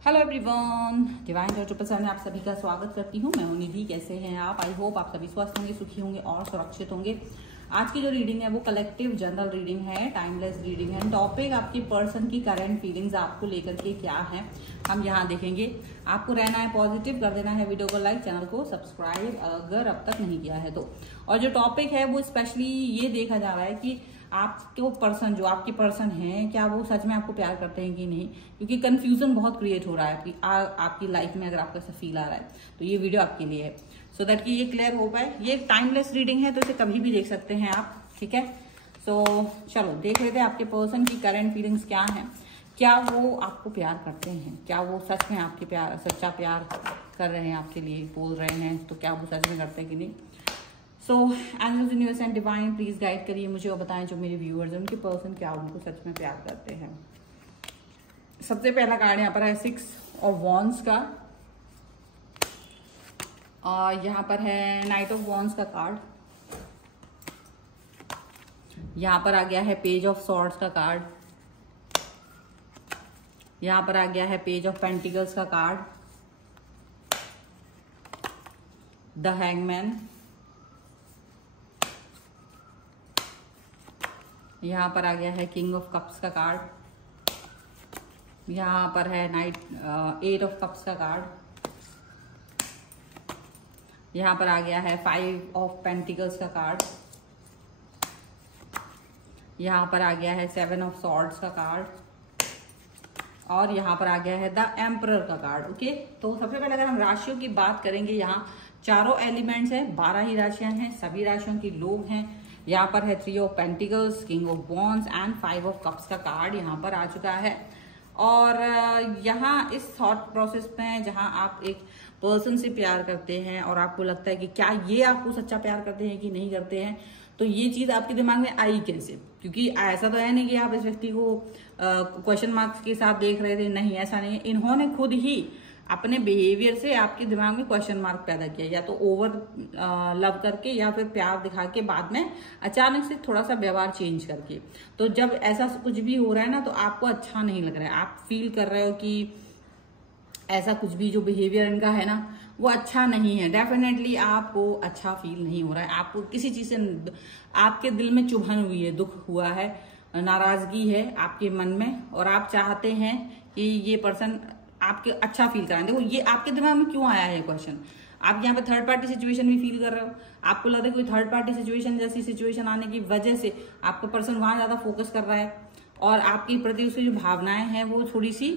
Hello everyone, divine Joy 777 में आप सभी का स्वागत करती हूँ। मैं हूं निधि। कैसे हैं आप? आई होप आप सभी स्वस्थ होंगे, सुखी होंगे और सुरक्षित होंगे। आज की जो रीडिंग है वो कलेक्टिव जनरल रीडिंग है, टाइमलेस रीडिंग है। टॉपिक आपकी पर्सन की करंट फीलिंग्स आपको लेकर के क्या है हम यहाँ देखेंगे। आपको रहना है पॉजिटिव, कर देना है वीडियो को लाइक, चैनल को सब्सक्राइब अगर अब तक नहीं किया है तो। और जो टॉपिक है वो स्पेशली ये देखा जा रहा है कि आपके वो पर्सन, जो आपके पर्सन हैं, क्या वो सच में आपको प्यार करते हैं कि नहीं, क्योंकि कंफ्यूजन बहुत क्रिएट हो रहा है आपकी लाइफ में। अगर आपको ऐसा फील आ रहा है तो ये वीडियो आपके लिए है, सो दैट कि ये क्लियर हो पाए। ये टाइमलेस रीडिंग है तो इसे कभी भी देख सकते हैं आप, ठीक है। सो चलो देख लेते हैं आपके पर्सन की करंट फीलिंग्स क्या है। क्या वो आपको प्यार करते हैं? क्या वो सच में आपके प्यार, सच्चा प्यार कर रहे हैं, आपके लिए बोल रहे हैं? तो क्या वो सच में करते हैं कि नहीं? So angels, universe and divine please guide करिए मुझे और बताएं जो मेरे व्यूअर्स हैं उनके पर्सन क्या उनको सच में प्यार करते हैं। सबसे पहला कार्ड यहाँ पर है 6 ऑफ वॉन्ड्स का, और यहाँ पर है नाइट ऑफ वॉन्ड्स का कार्ड। यहाँ पर आ गया है पेज ऑफ सॉर्ड्स का कार्ड। यहाँ पर आ गया है पेज ऑफ पेंटिकल्स का कार्ड, द हैंगमैन। यहाँ पर आ गया है किंग ऑफ कप्स का कार्ड। यहाँ पर है 8 ऑफ कप्स का कार्ड। यहाँ पर आ गया है 5 ऑफ पेंटिकल्स का कार्ड। यहाँ पर आ गया है 7 ऑफ सॉर्ड्स का कार्ड, और यहाँ पर आ गया है द एम्परर का कार्ड। ओके, तो सबसे पहले अगर हम राशियों की बात करेंगे, यहाँ चारों एलिमेंट्स हैं, 12 ही राशियां हैं, सभी राशियों की लोग हैं। यहाँ पर है 3 of pentacles, king of wands and 5 of cups का कार्ड यहाँ पर आ चुका है। और यहाँ इस थॉट प्रोसेस में जहाँ आप एक पर्सन से प्यार करते हैं और आपको लगता है कि क्या ये आपको सच्चा प्यार करते हैं कि नहीं करते हैं, तो ये चीज आपके दिमाग में आई कैसे? क्योंकि ऐसा तो है नहीं कि आप इस व्यक्ति को क्वेश्चन मार्क्स के साथ देख रहे थे, नहीं ऐसा नहीं है। इन्होंने खुद ही अपने बिहेवियर से आपके दिमाग में क्वेश्चन मार्क पैदा किया, या तो ओवर लव करके या फिर प्यार दिखा के बाद में अचानक से थोड़ा सा व्यवहार चेंज करके। तो जब ऐसा कुछ भी हो रहा है ना, तो आपको अच्छा नहीं लग रहा है, आप फील कर रहे हो कि ऐसा कुछ भी जो बिहेवियर इनका है ना वो अच्छा नहीं है। डेफिनेटली आपको अच्छा फील नहीं हो रहा है, आपको किसी चीज से आपके दिल में चुभन हुई है, दुख हुआ है, नाराजगी है आपके मन में, और आप चाहते हैं कि ये पर्सन आपके अच्छा फील कराएं। देखो ये आपके दिमाग में क्यों आया है क्वेश्चन, आप यहाँ पे थर्ड पार्टी सिचुएशन भी फील कर रहे हो। आपको लग रहा है कोई थर्ड पार्टी सिचुएशन जैसी सिचुएशन आने की वजह से आपका पर्सन वहां ज्यादा फोकस कर रहा है, और आपके प्रति उसकी जो भावनाएं हैं वो थोड़ी सी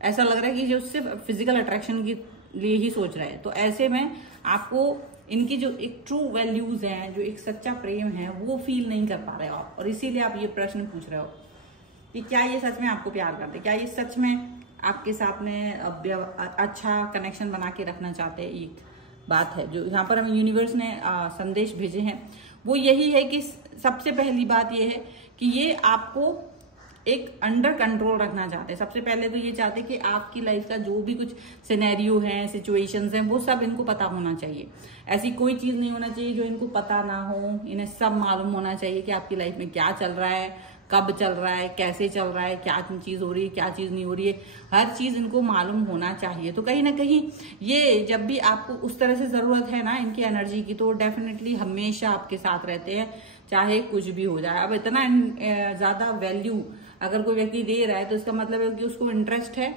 ऐसा लग रहा है कि जो उससे फिजिकल अट्रैक्शन के लिए ही सोच रहा है। तो ऐसे में आपको इनकी जो एक ट्रू वैल्यूज हैं, जो एक सच्चा प्रेम है, वो फील नहीं कर पा रहे हो आप, और इसीलिए आप ये प्रश्न पूछ रहे हो कि क्या ये सच में आपको प्यार करते, क्या ये सच में आपके साथ में अच्छा कनेक्शन बना के रखना चाहते हैं। एक बात है जो यहाँ पर हमें यूनिवर्स ने संदेश भेजे हैं, वो यही है कि सबसे पहली बात ये है कि ये आपको एक अंडर कंट्रोल रखना चाहते हैं। सबसे पहले तो ये चाहते हैं कि आपकी लाइफ का जो भी कुछ सिनेरियो है, सिचुएशंस हैं, वो सब इनको पता होना चाहिए। ऐसी कोई चीज नहीं होना चाहिए जो इनको पता ना हो। इन्हें सब मालूम होना चाहिए कि आपकी लाइफ में क्या चल रहा है, कब चल रहा है, कैसे चल रहा है, क्या चीज हो रही है, क्या चीज नहीं हो रही है, हर चीज इनको मालूम होना चाहिए। तो कहीं ना कहीं ये जब भी आपको उस तरह से जरूरत है ना इनकी एनर्जी की, तो डेफिनेटली हमेशा आपके साथ रहते हैं, चाहे कुछ भी हो जाए। अब इतना ज्यादा वैल्यू अगर कोई व्यक्ति दे रहा है तो इसका मतलब है कि उसको इंटरेस्ट है।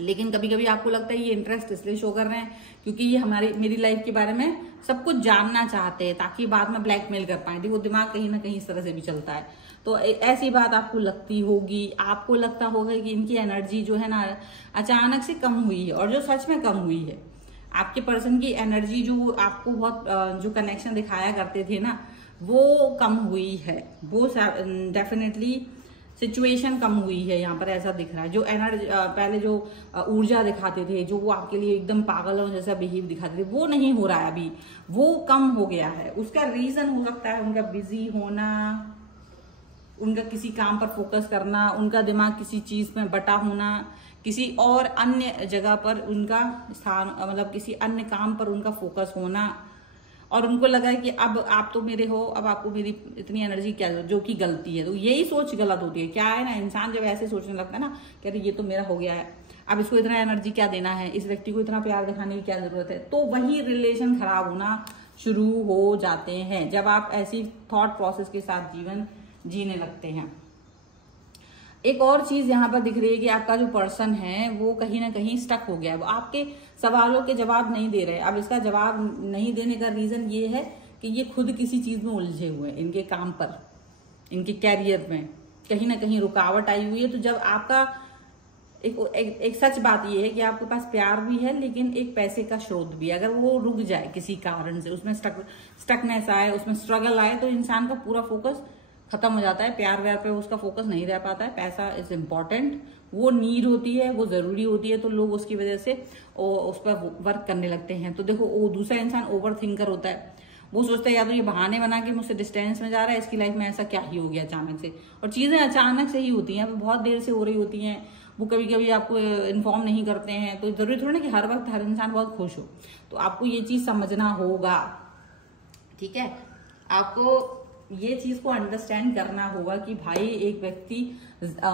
लेकिन कभी कभी आपको लगता है ये इंटरेस्ट इसलिए शो कर रहे हैं क्योंकि ये मेरी लाइफ के बारे में सब कुछ जानना चाहते हैं, ताकि बाद में ब्लैकमेल कर पाए। वो दिमाग कहीं ना कहीं इस तरह से भी चलता है। तो ऐसी बात आपको लगती होगी, आपको लगता होगा कि इनकी एनर्जी जो है ना अचानक से कम हुई है, और जो सच में कम हुई है, आपके पर्सन की एनर्जी जो आपको बहुत जो कनेक्शन दिखाया करते थे ना, वो कम हुई है। वो डेफिनेटली सिचुएशन कम हुई है, यहाँ पर ऐसा दिख रहा है। जो एनर्जी पहले जो ऊर्जा दिखाते थे, जो वो आपके लिए एकदम पागलों जैसा बिहेव दिखाते थे, वो नहीं हो रहा है अभी, वो कम हो गया है। उसका रीजन हो सकता है उनका बिजी होना, उनका किसी काम पर फोकस करना, उनका दिमाग किसी चीज में बटा होना, किसी और अन्य जगह पर उनका स्थान, मतलब किसी अन्य काम पर उनका फोकस होना, और उनको लगा है कि अब आप तो मेरे हो, अब आपको मेरी इतनी एनर्जी क्या, जो कि गलती है। तो यही सोच गलत होती है। क्या है ना, इंसान जब ऐसे सोचने लगता है ना कि अरे ये तो मेरा हो गया है, अब इसको इतना एनर्जी क्या देना है, इस व्यक्ति को इतना प्यार दिखाने की क्या जरूरत है, तो वही रिलेशन खराब होना शुरू हो जाते हैं जब आप ऐसी थॉट प्रोसेस के साथ जीवन जीने लगते हैं। एक और चीज यहाँ पर दिख रही है कि आपका जो पर्सन है वो कहीं ना कहीं स्टक हो गया है, वो आपके सवालों के जवाब नहीं दे रहे। अब इसका जवाब नहीं देने का रीजन ये है कि ये खुद किसी चीज में उलझे हुए हैं, इनके काम पर, इनके कैरियर में कहीं ना कहीं रुकावट आई हुई है। तो जब आपका एक सच बात यह है कि आपके पास प्यार भी है लेकिन एक पैसे का स्रोत भी है, अगर वो रुक जाए किसी कारण से, उसमें स्टकनेस आए, उसमें स्ट्रगल आए, तो इंसान का पूरा फोकस खत्म हो जाता है। प्यार व्यार पे उसका फोकस नहीं रह पाता है। पैसा इज इम्पोर्टेंट, वो नीड होती है, वो जरूरी होती है, तो लोग उसकी वजह से उस पर वर्क करने लगते हैं। तो देखो, वो दूसरा इंसान ओवर थिंकर होता है, वो सोचता है या तो ये बहाने बना के मुझसे डिस्टेंस में जा रहा है, इसकी लाइफ में ऐसा क्या ही हो गया अचानक से। और चीजें अचानक से ही होती हैं, बहुत देर से हो रही होती हैं, वो कभी कभी आपको इन्फॉर्म नहीं करते हैं। तो जरूरी थोड़ा ना कि हर वक्त हर इंसान बहुत खुश हो, तो आपको ये चीज समझना होगा, ठीक है। आपको ये चीज को अंडरस्टैंड करना होगा कि भाई एक व्यक्ति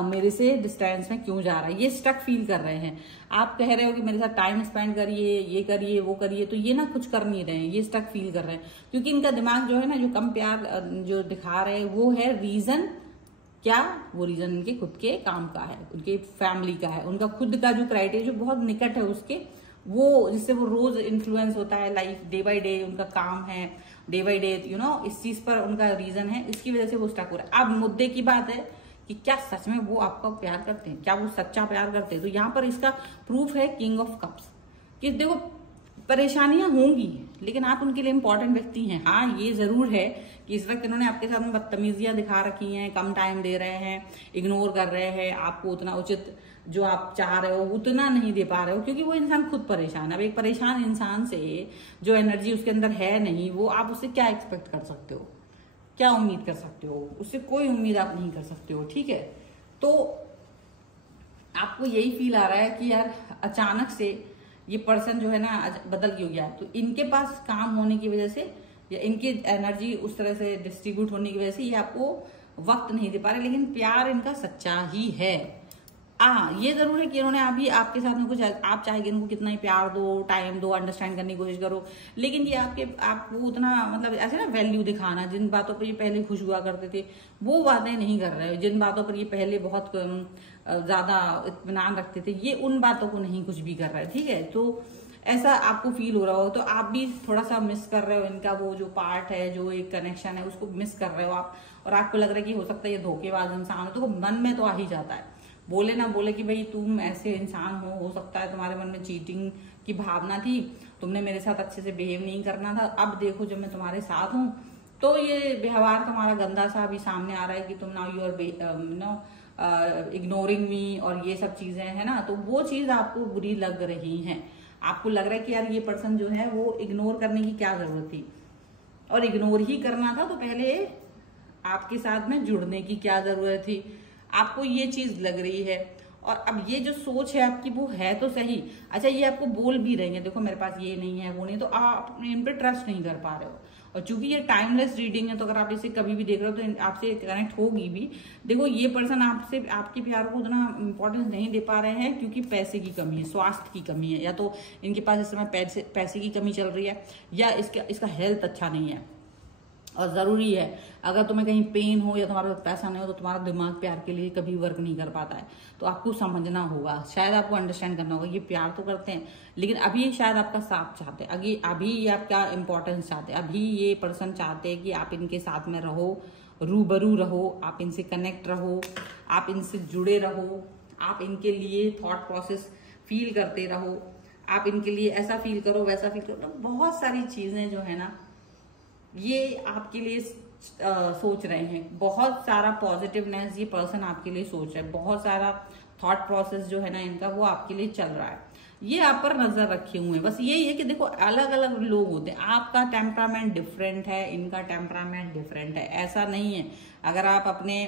मेरे से डिस्टेंस में क्यों जा रहा है, ये स्टक फील कर रहे हैं। आप कह रहे हो कि मेरे साथ टाइम स्पेंड करिए, ये करिए, वो करिए, तो ये ना कुछ कर नहीं रहे हैं, ये स्टक फील कर रहे हैं क्योंकि इनका दिमाग जो है ना, जो कम प्यार जो दिखा रहे हैं, वो है रीजन क्या, वो रीजन उनके खुद के काम का है, उनके फैमिली का है, उनका खुद का जो क्राइटेरिया जो बहुत निकट है उसके, वो जिससे वो रोज इन्फ्लुएंस होता है लाइफ डे बाय डे, उनका काम है डे बाय डे, इस चीज पर उनका रीजन है, इसकी वजह से वो स्टक हो रहा है। अब मुद्दे की बात है कि क्या सच में वो आपका प्यार करते हैं, क्या वो सच्चा प्यार करते हैं। तो यहाँ पर इसका प्रूफ है किंग ऑफ कप्स, कि देखो परेशानियां होंगी लेकिन आप उनके लिए इंपॉर्टेंट व्यक्ति हैं। हाँ, ये जरूर है कि इस वक्त इन्होंने आपके साथ में बदतमीजियां दिखा रखी हैं, कम टाइम दे रहे हैं, इग्नोर कर रहे हैं, आपको उतना उचित जो आप चाह रहे हो उतना नहीं दे पा रहे हो, क्योंकि वो इंसान खुद परेशान है। अब एक परेशान इंसान से जो एनर्जी उसके अंदर है नहीं, वो आप उससे क्या एक्सपेक्ट कर सकते हो, क्या उम्मीद कर सकते हो, उससे कोई उम्मीद आप नहीं कर सकते हो, ठीक है। तो आपको यही फील आ रहा है कि यार अचानक से ये पर्सन जो है ना बदल क्यों गया। तो इनके पास काम होने की वजह से या इनकी एनर्जी उस तरह से डिस्ट्रीब्यूट होने की वजह से ये आपको वक्त नहीं दे पा रहे, लेकिन प्यार इनका सच्चा ही है। ये जरूर है कि इन्होंने अभी आपके साथ में कुछ, आप चाहे कि इनको कितना ही प्यार दो, टाइम दो, अंडरस्टैंड करने की कोशिश करो, लेकिन ये आपको उतना मतलब ऐसे ना वैल्यू दिखाना, जिन बातों पर ये पहले खुश हुआ करते थे वो बातें नहीं कर रहे हो, जिन बातों पर ये पहले बहुत ज्यादा इत्मीनान रखते थे, ये उन बातों को नहीं कुछ भी कर रहे, ठीक है। तो ऐसा आपको फील हो रहा हो तो आप भी थोड़ा सा मिस कर रहे हो इनका वो जो पार्ट है, जो एक कनेक्शन है, उसको मिस कर रहे हो आप। और आपको लग रहा है कि हो सकता है ये धोखेबाज इंसान हो, तो मन में तो आ ही जाता है, बोले ना बोले कि भाई तुम ऐसे इंसान हो सकता है तुम्हारे मन में चीटिंग की भावना थी, तुमने मेरे साथ अच्छे से बिहेव नहीं करना था, अब देखो जब मैं तुम्हारे साथ हूँ तो ये व्यवहार तुम्हारा गंदा सा अभी सामने आ रहा है कि तुम now you are ignoring me और ये सब चीजें है ना। तो वो चीज आपको बुरी लग रही है, आपको लग रहा है कि यार ये पर्सन जो है वो इग्नोर करने की क्या जरूरत थी, और इग्नोर ही करना था तो पहले आपके साथ में जुड़ने की क्या जरूरत थी, आपको ये चीज लग रही है। और अब ये जो सोच है आपकी वो है तो सही, अच्छा ये आपको बोल भी रहे हैं देखो मेरे पास ये नहीं है वो नहीं, तो आप इन पे ट्रस्ट नहीं कर पा रहे हो। और चूंकि ये टाइमलेस रीडिंग है तो अगर आप इसे कभी भी देख रहे हो तो आपसे कनेक्ट होगी भी। देखो ये पर्सन आपसे आपके प्यार को उतना इंपॉर्टेंस नहीं दे पा रहे हैं क्योंकि पैसे की कमी है, स्वास्थ्य की कमी है, या तो इनके पास इस समय पैसे की कमी चल रही है, या इसका हेल्थ अच्छा नहीं है। और जरूरी है अगर तुम्हें कहीं पेन हो या तुम्हारे पास पैसा नहीं हो तो तुम्हारा दिमाग प्यार के लिए कभी वर्क नहीं कर पाता है। तो आपको समझना होगा, शायद आपको अंडरस्टैंड करना होगा, ये प्यार तो करते हैं लेकिन अभी शायद आपका साथ चाहते हैं, अभी ये आपका इंपॉर्टेंस चाहते हैं, अभी ये पर्सन चाहते हैं कि आप इनके साथ में रहो, रूबरू रहो, आप इनसे कनेक्ट रहो, आप इनसे जुड़े रहो, आप इनके लिए थॉट प्रोसेस फील करते रहो, आप इनके लिए ऐसा फील करो वैसा फील करो। तो बहुत सारी चीजें जो है ना ये आपके लिए सोच रहे हैं, बहुत सारा पॉजिटिवनेस ये पर्सन आपके लिए सोच रहा है, बहुत सारा थॉट प्रोसेस जो है ना इनका वो आपके लिए चल रहा है, ये आप पर नजर रखे हुए हैं। बस यही है कि देखो अलग अलग लोग होते हैं, आपका टेम्परामेंट डिफरेंट है, इनका टेम्परामेंट डिफरेंट है, ऐसा नहीं है। अगर आप अपने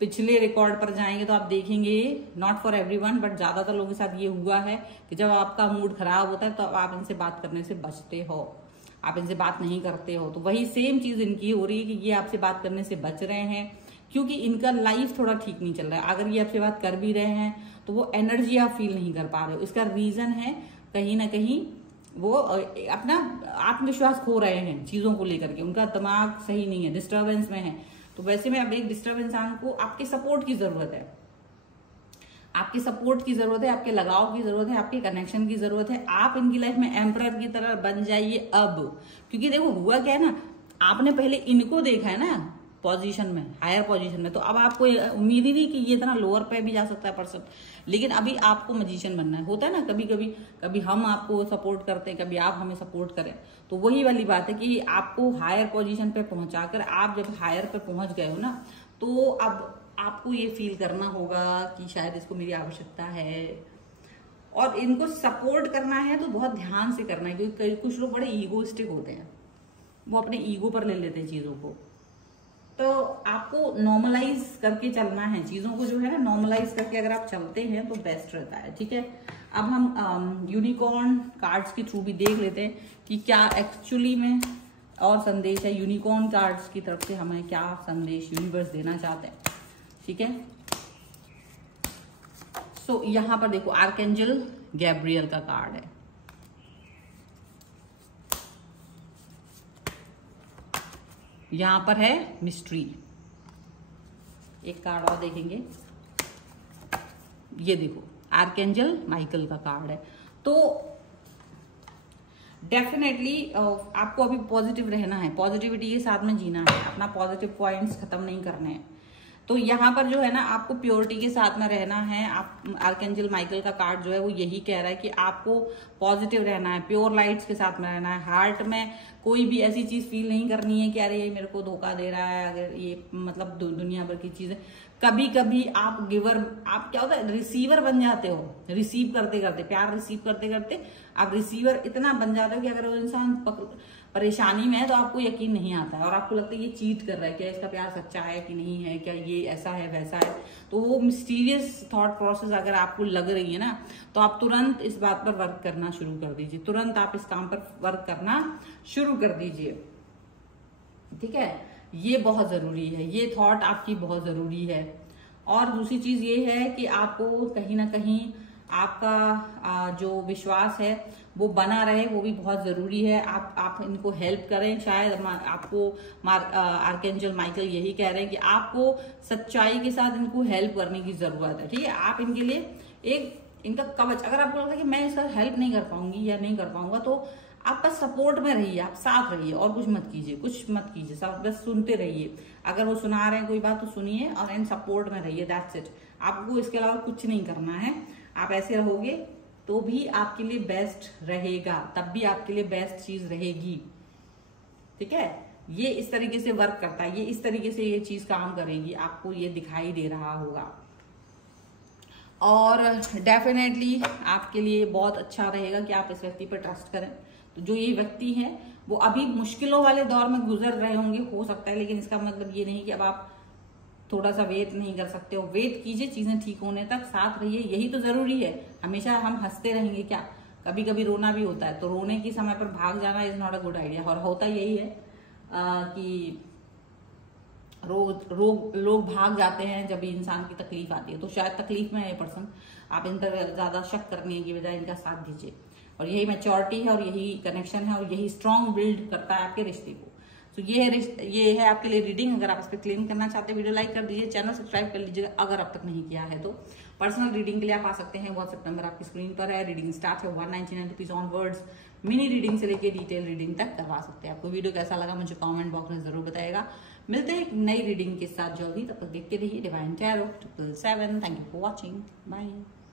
पिछले रिकॉर्ड पर जाएंगे तो आप देखेंगे नॉट फॉर एवरीवन बट ज्यादातर लोगों के साथ ये हुआ है कि जब आपका मूड खराब होता है तो आप इनसे बात करने से बचते हो, आप इनसे बात नहीं करते हो। तो वही सेम चीज इनकी हो रही है कि ये आपसे बात करने से बच रहे हैं क्योंकि इनका लाइफ थोड़ा ठीक नहीं चल रहा है। अगर ये आपसे बात कर भी रहे हैं तो वो एनर्जी आप फील नहीं कर पा रहे हो। इसका रीजन है कहीं ना कहीं वो अपना आत्मविश्वास खो रहे हैं चीजों को लेकर के, उनका दिमाग सही नहीं है, डिस्टर्बेंस में है। तो वैसे में अब एक डिस्टर्ब इंसान को आपके सपोर्ट की जरूरत है, आपके सपोर्ट की जरूरत है, आपके लगाव की जरूरत है, आपके कनेक्शन की जरूरत है। आप इनकी लाइफ में एम्परर की तरह बन जाइए अब, क्योंकि देखो हुआ क्या है ना, आपने पहले इनको देखा है ना पोजीशन में, हायर पोजीशन में, तो अब आपको उम्मीद ही नहीं कि ये इतना लोअर पे भी जा सकता है पर्सन। लेकिन अभी आपको मजिशियन बनना है। होता है ना कभी कभी, कभी हम आपको सपोर्ट करते हैं, कभी आप हमें सपोर्ट करें। तो वही वाली बात है कि आपको हायर पोजीशन पे पहुंचाकर आप जब हायर पे पहुंच गए हो ना, तो अब आपको ये फील करना होगा कि शायद इसको मेरी आवश्यकता है, और इनको सपोर्ट करना है तो बहुत ध्यान से करना है, क्योंकि कुछ लोग बड़े ईगोइस्टिक होते हैं, वो अपने ईगो पर ले लेते हैं चीजों को। तो आपको नॉर्मलाइज करके चलना है चीजों को, जो है ना नॉर्मलाइज करके अगर आप चलते हैं तो बेस्ट रहता है। ठीक है, अब हम यूनिकॉर्न कार्ड्स के थ्रू भी देख लेते हैं कि क्या एक्चुअली में और संदेश है, यूनिकॉर्न कार्ड्स की तरफ से हमें क्या संदेश यूनिवर्स देना चाहते हैं। ठीक है, सो यहां पर देखो आर्कएंजल गैब्रियल का कार्ड है। यहां पर है मिस्ट्री। एक कार्ड और देखेंगे, ये देखो आर्कएंजल माइकल का कार्ड है। तो डेफिनेटली आपको अभी पॉजिटिव रहना है, पॉजिटिविटी के साथ में जीना है, अपना पॉजिटिव पॉइंट्स खत्म नहीं करने हैं। तो यहाँ पर जो है ना आपको प्योरिटी के साथ में रहना है। आप आर्कएंजल माइकल का कार्ड जो है वो यही कह रहा है कि आपको पॉजिटिव रहना है, प्योर लाइट्स के साथ में रहना है। हार्ट में कोई भी ऐसी चीज फील नहीं करनी है कि अरे ये मेरे को धोखा दे रहा है, अगर ये मतलब दुनिया भर की चीजें। कभी कभी आप गिवर, आप क्या होता है रिसीवर बन जाते हो, रिसीव करते करते, प्यार रिसीव करते करते आप रिसीवर इतना बन जाते हो कि अगर वो इंसान परेशानी में है तो आपको यकीन नहीं आता है, और आपको लगता है ये चीट कर रहा है, क्या इसका प्यार सच्चा है कि नहीं है, क्या ये ऐसा है वैसा है। तो वो मिस्टीरियस थॉट प्रोसेस अगर आपको लग रही है ना, तो आप तुरंत इस बात पर वर्क करना शुरू कर दीजिए, तुरंत आप इस काम पर वर्क करना शुरू कर दीजिए। ठीक है, ये बहुत जरूरी है, ये थॉट आपकी बहुत जरूरी है। और दूसरी चीज ये है कि आपको कहीं ना कहीं आपका जो विश्वास है वो बना रहे, वो भी बहुत जरूरी है। आप इनको हेल्प करें। शायद आपको आर्कएंजल माइकल यही कह रहे हैं कि आपको सच्चाई के साथ इनको हेल्प करने की जरूरत है। ठीक है, आप इनके लिए एक इनका कवच, अगर आपको लगता है कि मैं इसका हेल्प नहीं कर पाऊंगी या नहीं कर पाऊंगा, तो आप बस सपोर्ट में रहिए, आप साथ रहिए, और कुछ मत कीजिए, कुछ मत कीजिए, सब बस सुनते रहिए। अगर वो सुना रहे हैं कोई बात तो सुनिए और इन सपोर्ट में रहिए, दैट्स इट। आपको इसके अलावा कुछ नहीं करना है। आप ऐसे रहोगे तो भी आपके लिए बेस्ट रहेगा, तब भी आपके लिए बेस्ट चीज रहेगी। ठीक है, ये इस तरीके से वर्क करता है, ये इस तरीके से ये चीज काम करेगी, आपको ये दिखाई दे रहा होगा। और डेफिनेटली आपके लिए बहुत अच्छा रहेगा कि आप इस व्यक्ति पर ट्रस्ट करें। तो जो ये व्यक्ति है वो अभी मुश्किलों वाले दौर में गुजर रहे होंगे, हो सकता है, लेकिन इसका मतलब ये नहीं कि अब आप थोड़ा सा वेट नहीं कर सकते हो। वेट कीजिए चीजें ठीक होने तक, साथ रहिए, यही तो जरूरी है। हमेशा हम हंसते रहेंगे क्या, कभी कभी रोना भी होता है। तो रोने के समय पर भाग जाना is not a good idea. और होता यही है कि लोग भाग जाते हैं जब इंसान की तकलीफ आती है। तो शायद तकलीफ में है ये पर्सन, आप इन पर ज्यादा शक करने की बजाय इनका साथ दीजिए। और यही मैच्योरिटी है, और यही कनेक्शन है, और यही स्ट्रॉन्ग बिल्ड करता है आपके रिश्ते को। तो ये है आपके लिए रीडिंग। अगर आप इस पर क्लेम करना चाहते हैं, वीडियो लाइक कर दीजिए, चैनल सब्सक्राइब कर लीजिएगा अगर अब तक नहीं किया है तो। पर्सनल रीडिंग के लिए आप आ सकते हैं, व्हाट्सएप नंबर आपकी स्क्रीन पर है। रीडिंग स्टार्ट है 199 रुपीज ऑनवर्ड्स। मिनी रीडिंग से लेके डिटेल रीडिंग तक करवा सकते हैं। आपको वीडियो कैसा लगा मुझे कमेंट बॉक्स में जरूर बताएगा। मिलते हैं एक नई रीडिंग के साथ जल्दी, तब तक देखते रहिए divine tarot 777। Thank you for watching, bye.